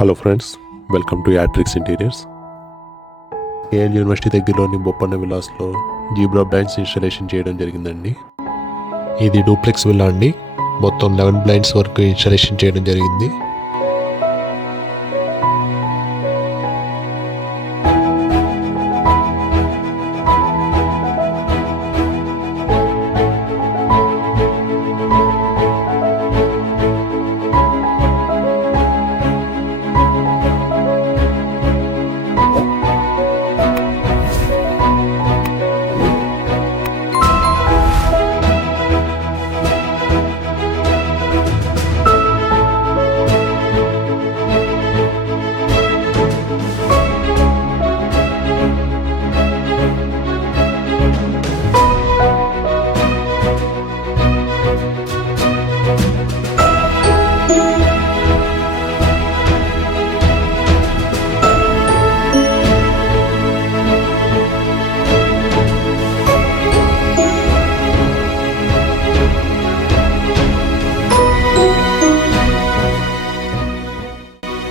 Hello friends, welcome to Atrix interiors. KL university దగ్గరలోని బొప్పన్న విలాస్లో zebra blinds installation చేయడం జరిగిందండి. ఇది డూప్లెక్స్ విల్లా అండి. మొత్తం 11 బ్లైండ్స్ వరకు ఇన్స్టాలేషన్ చేయడం జరిగింది.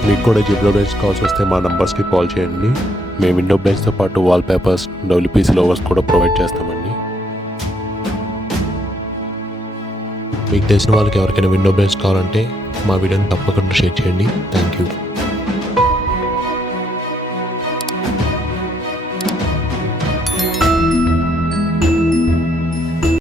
మీకు కూడా జిబ్రా బ్లైండ్స్ కావాల్సి వస్తే మా నంబర్స్కి కాల్ చేయండి. మేము విండో బ్లైండ్స్తో పాటు వాల్ పేపర్స్, డబ్ల్యూపీసీ లోవర్స్ కూడా ప్రొవైడ్ చేస్తామండి. మీకు తెలిసిన వాళ్ళకి ఎవరికైనా విండో బ్లైండ్స్ కావాలంటే మా వీడియోని తప్పకుండా షేర్ చేయండి. Thank you.